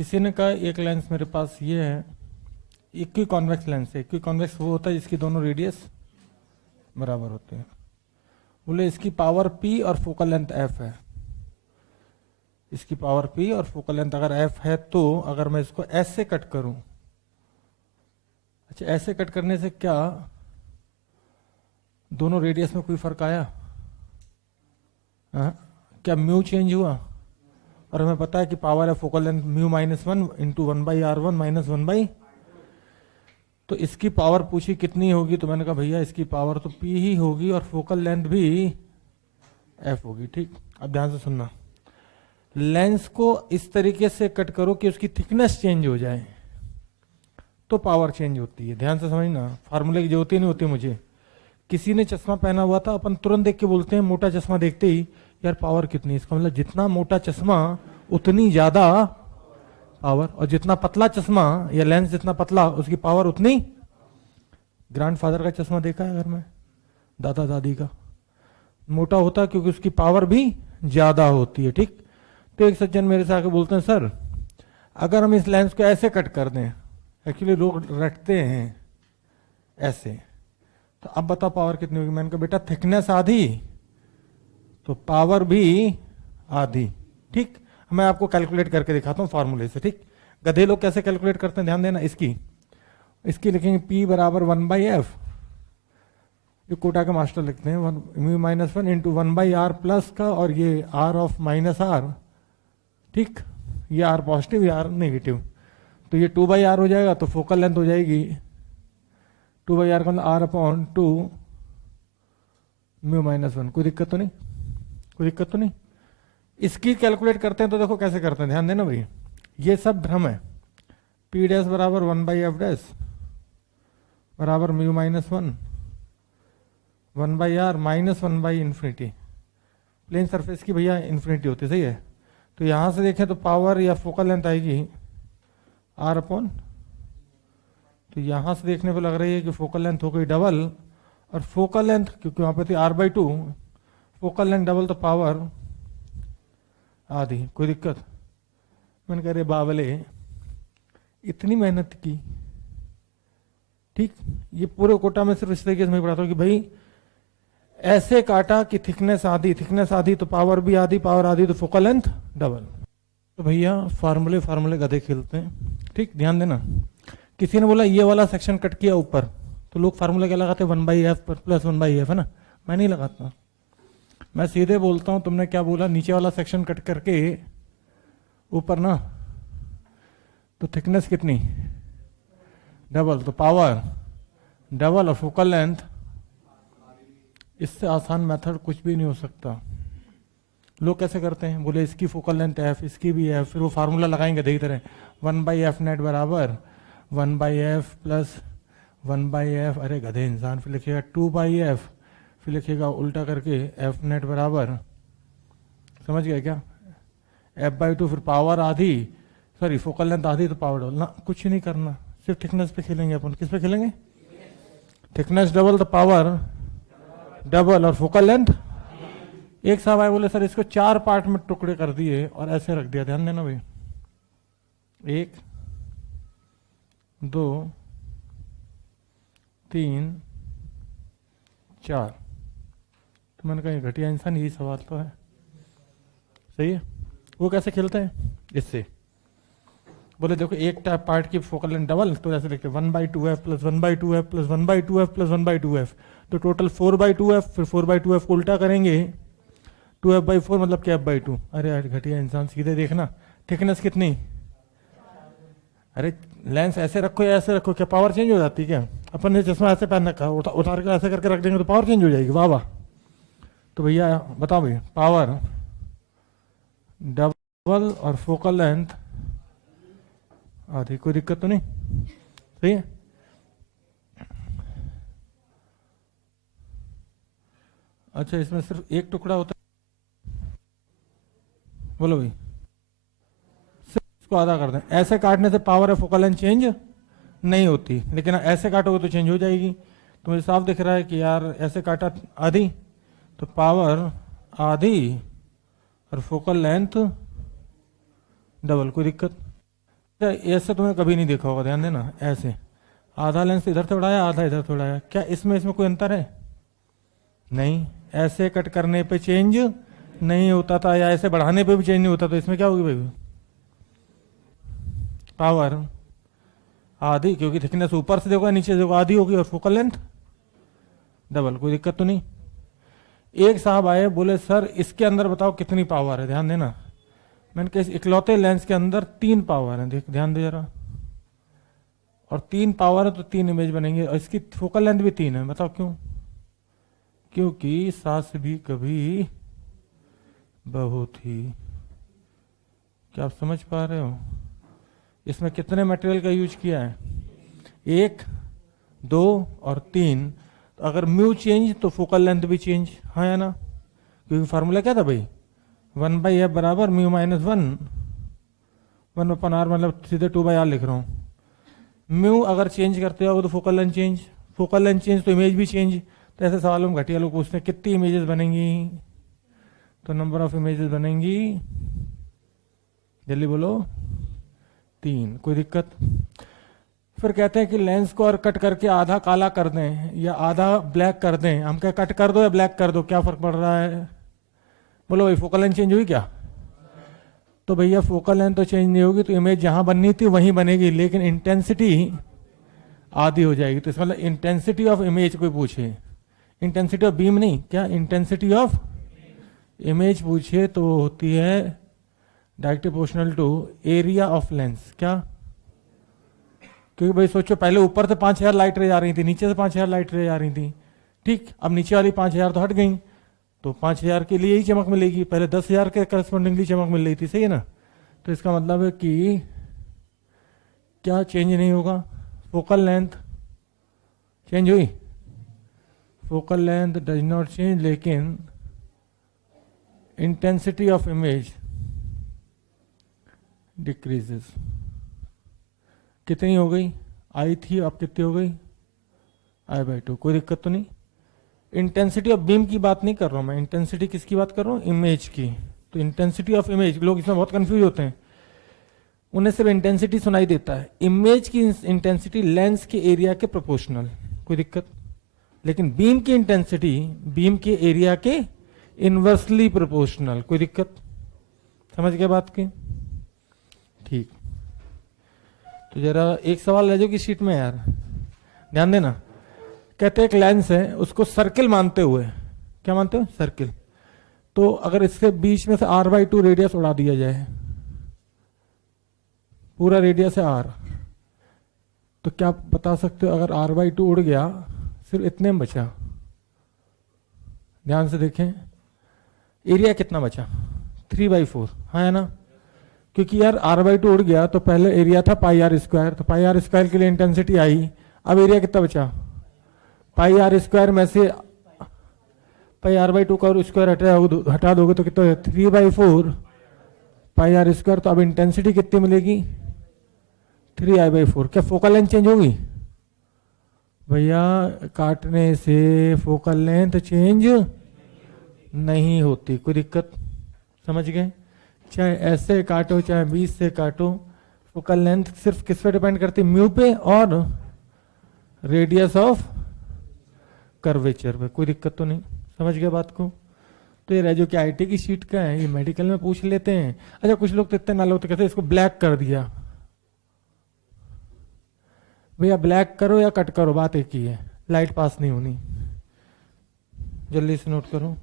किसी ने कहा एक लेंस मेरे पास ये है, इक्वी कॉन्वेक्स लेंस है। इक्वी कॉन्वेक्स वो होता है जिसकी दोनों रेडियस बराबर होते हैं। बोले इसकी पावर P और फोकल लेंथ F है। इसकी पावर P और फोकल लेंथ अगर F है तो अगर मैं इसको ऐसे कट करूं, अच्छा ऐसे कट करने से क्या दोनों रेडियस में कोई फर्क आया? क्या म्यू चेंज हुआ? और हमें पता है कि पावर है focal length mu -1 into 1/r1 minus 1/। तो इसकी पावर पूछी कितनी होगी, तो मैंने कहा भैया इसकी पावर तो P ही होगी और फोकल लेंथ भी F होगी। ठीक, अब ध्यान से सुनना, लेंस को इस तरीके से कट करो कि उसकी थिकनेस चेंज हो जाए तो पावर चेंज होती है। ध्यान से समझना, फार्मूले की जरूरत ही नहीं होती मुझे। किसी ने चश्मा पहना हुआ था, अपन तुरंत देख के बोलते हैं मोटा चश्मा देखते ही यार पावर कितनी। इसका मतलब जितना मोटा चश्मा उतनी ज्यादा पावर, और जितना पतला चश्मा या लेंस जितना पतला उसकी पावर उतनी। ग्रैंडफादर का चश्मा देखा है घर में, दादा दादी का, मोटा होता है क्योंकि उसकी पावर भी ज्यादा होती है। ठीक, तो एक सज्जन मेरे से आके बोलते हैं सर अगर हम इस लेंस को ऐसे कट कर दें, एक्चुअली लोग रटते हैं ऐसे, तो अब बताओ पावर कितनी होगी। मैंने कहा बेटा थिकनेस आधी तो पावर भी आधी। ठीक, मैं आपको कैलकुलेट करके दिखाता हूँ फार्मूले से। ठीक, गधे लोग कैसे कैलकुलेट करते हैं ध्यान देना। इसकी लिखेंगे P बराबर 1/f, ये कोटा के मास्टर लिखते हैं, म्यू -1 इंटू 1/r प्लस का, और ये r ऑफ -r। ठीक, ये r पॉजिटिव ये r नेगेटिव, तो ये 2/r हो जाएगा। तो फोकल लेंथ हो जाएगी 2/r का r/2 म्यू -1। कोई दिक्कत तो नहीं, कोई दिक्कत तो नहीं। इसकी कैलकुलेट करते हैं तो देखो कैसे करते हैं, ध्यान देना भाई, ये सब भ्रम है। P डैश बराबर 1/f डैश बराबर mu -1 1/r minus 1/∞। Plane surface की भैया इन्फिनिटी होती है, सही है। तो यहां से देखें तो पावर या फोकल लेंथ आएगी r/, तो यहां से देखने पर लग रही है कि फोकल लेंथ हो गई डबल, और फोकल लेंथ क्योंकि वहां पे थी r/2, फोकल लेंथ डबल तो पावर आधी। कोई दिक्कत? मैंने कह रहे बावले इतनी मेहनत की। ठीक, ये पूरे कोटा में सिर्फ इस तरीके से मैं पढ़ाता हूँ कि भाई ऐसे काटा कि थिकनेस आधी तो पावर भी आधी, पावर आधी तो फोकल लेंथ डबल। तो भैया फार्मूले गधे खेलते हैं। ठीक, ध्यान देना, किसी ने बोला ये वाला सेक्शन कट किया ऊपर, तो लोग फार्मूला क्या लगाते हैं 1/f प्लस 1/f, है ना। मैं नहीं लगाता, मैं सीधे बोलता हूं तुमने क्या बोला, नीचे वाला सेक्शन कट करके ऊपर ना, तो थिकनेस कितनी डबल तो पावर डबल और फोकल लेंथ। इससे आसान मेथड कुछ भी नहीं हो सकता। लोग कैसे करते हैं, बोले इसकी फोकल लेंथ f, इसकी भी f, फिर वो फार्मूला लगाएंगे देखी तरह 1/f नेट बराबर 1/f प्लस 1/f, अरे गधे इंसान, फिर लिखिएगा 2/f, फिर लिखिएगा उल्टा करके f नेट बराबर, समझ गए क्या, f/2, फिर पावर आधी, सॉरी फोकल लेंथ आधी तो पावर डबल ना। कुछ नहीं करना, सिर्फ थिकनेस पे खेलेंगे अपन। किस पे खेलेंगे? थिकनेस डबल तो पावर डबल और फोकल लेंथ। एक साहब आए बोले सर इसको 4 पार्ट में टुकड़े कर दिए और ऐसे रख दिया। ध्यान देना भाई, 1 2 3 4। तो मैंने कहा घटिया इंसान, यही सवाल तो है, सही है। वो कैसे खेलते हैं इससे, बोले देखो एक पार्ट की फोकल लेंथ डबल, तो ऐसे लिखते 1/2f plus 1/2f plus 1/2f plus 1/2f, तो टोटल 4/2f, फिर 4/2f को उल्टा करेंगे 2f/4 मतलब क्या f/2। अरे यार घटिया इंसान, सीधे देखना थिकनेस कितनी, अरे लेंस ऐसे रखो या ऐसे रखो, क्या पावर चेंज हो जाती है क्या? अपन ने चश्मा ऐसे पहन रखा, उतार कर ऐसे करके रख देंगे तो पावर चेंज हो जाएगी, वाह वाह। तो भैया बताओ भैया, पावर डबल और फोकल लेंथ आधी, कोई दिक्कत तो नहीं, सही है। अच्छा इसमें सिर्फ एक टुकड़ा होता है, बोलो भाई, सिर्फ इसको आधा कर दें। ऐसे काटने से पावर है फोकल लेंथ चेंज नहीं होती, लेकिन ऐसे काटोगे तो चेंज हो जाएगी। तो मुझे साफ दिख रहा है कि यार ऐसे काटा आधी तो पावर आधी और फोकल लेंथ डबल, कोई दिक्कत? ऐसे तुमने कभी नहीं देखा होगा, ध्यान देना, ऐसे आधा लेंस इधर से उड़ाया, आधा इधर से उड़ाया, क्या इसमें कोई अंतर है? नहीं। ऐसे कट करने पे चेंज नहीं होता था, या ऐसे बढ़ाने पे भी चेंज नहीं होता, तो इसमें क्या होगी भाई? पावर आधी, क्योंकि थिकनेस ऊपर से देखो नीचे देखो आधी होगी, और फोकल लेंथ डबल। कोई दिक्कत तो नहीं। एक साहब आए, बोले सर इसके अंदर बताओ कितनी पावर है। ध्यान देना, मैंने कहा इस इकलौते लेंस के अंदर 3 पावर है, देख ध्यान दे जरा, और 3 पावर है तो 3 इमेज बनेंगे, और इसकी फोकल लेंथ भी 3 है। बताओ क्यों? क्योंकि सास भी कभी बहू थी। क्या आप समझ पा रहे हो? इसमें कितने मटेरियल का यूज किया है? 1, 2 और 3। तो अगर म्यू चेंज तो फोकल लेंथ भी चेंज, हाँ या ना? क्योंकि फार्मूला क्या था भाई? 1/f बराबर म्यू माइनस 1/r, मतलब सीधे 2/r लिख रहा हूँ। म्यू अगर चेंज करते हो तो focal length change, focal length change तो इमेज भी चेंज। तो ऐसे सवालों में घटिया लोग पूछते हैं कितनी इमेजेस बनेंगी, तो नंबर ऑफ इमेजेस बनेंगी, जल्दी बोलो, 3। कोई दिक्कत? फिर कहते हैं कि लेंस को और कट करके आधा काला कर दें या आधा ब्लैक कर दें। हम क्या कट कर दो या ब्लैक कर दो, क्या फर्क पड़ रहा है? बोलो भाई, फोकल लेंथ चेंज हुई क्या? तो भैया फोकल लेंथ तो चेंज नहीं होगी, तो इमेज जहां बननी थी वहीं बनेगी, लेकिन इंटेंसिटी आधी हो जाएगी। तो इसका मतलब इंटेंसिटी ऑफ इमेज कोई पूछे, इंटेंसिटी ऑफ बीम नहीं, क्या इंटेंसिटी ऑफ इमेज पूछे तो होती है directly proportional to area of lens. क्या? क्योंकि भाई सोचो, पहले ऊपर से 5000 लाइट रे जा रही थी, नीचे से 5000 लाइट रे जा रही थी, ठीक। अब नीचे वाली 5000 तो हट गई, तो 5000 के लिए ही चमक मिलेगी, पहले 10,000 के करस्पॉन्डिंगली चमक मिल रही थी, सही है ना? तो इसका मतलब है कि क्या चेंज नहीं होगा? फोकल लेंथ चेंज हुई? Focal length does not change, लेकिन इंटेंसिटी ऑफ इमेज डिक्रीजेस। कितनी हो गई? आई थी, अब कितनी हो गई? I/2। कोई दिक्कत तो नहीं? इंटेंसिटी ऑफ बीम की बात नहीं कर रहा हूं मैं, इंटेंसिटी किसकी बात कर रहा हूं? इमेज की। तो इंटेंसिटी ऑफ इमेज, लोग इसमें बहुत कंफ्यूज होते हैं, उन्हें सिर्फ इंटेंसिटी सुनाई देता है। इमेज की इंटेंसिटी लेंस के एरिया के प्रोपोर्शनल। कोई दिक्कत? लेकिन बीम की इंटेंसिटी बीम के एरिया के इनवर्सली प्रोपोर्शनल। कोई दिक्कत? समझ गए बात की? ठीक। तो जरा एक सवाल रह जाओ कि शीट में यार, ध्यान देना। कहते हैं एक लेंस है, उसको सर्किल मानते हुए, क्या मानते हो? सर्किल। तो अगर इसके बीच में से r/2 रेडियस उड़ा दिया जाए, पूरा रेडियस है r, तो क्या आप बता सकते हो अगर r/2 उड़ गया, सिर्फ इतने में बचा, ध्यान से देखें, एरिया कितना बचा? 3/4, हाँ है ना? क्योंकि यार r/2 उड़ गया तो पहले एरिया था πr², तो πr² के लिए इंटेंसिटी आई, अब एरिया कितना बचा? πr² में से πr/2 का स्क्वायर हटा दोगे तो कितना? 3/4 πr²। तो अब इंटेंसिटी कितनी मिलेगी? 3I/4। क्या फोकल लेंथ चेंज होगी? भैया काटने से फोकल लेंथ चेंज नहीं होती। कोई दिक्कत? समझ गए? चाहे ऐसे काटो चाहे 20 से काटो, फोकल लेंथ सिर्फ किस पे डिपेंड करती है? म्यू पे और रेडियस ऑफ कर्वेचर पे। कोई दिक्कत तो नहीं? समझ गया बात को? तो ये जो कि आईटी की शीट का है, ये मेडिकल में पूछ लेते हैं। अच्छा, कुछ लोग तो इतने नाले होते, कहते हैं इसको ब्लैक कर दिया। भैया ब्लैक करो या कट करो, बात एक ही है, लाइट पास नहीं होनी। जल्दी से नोट करो।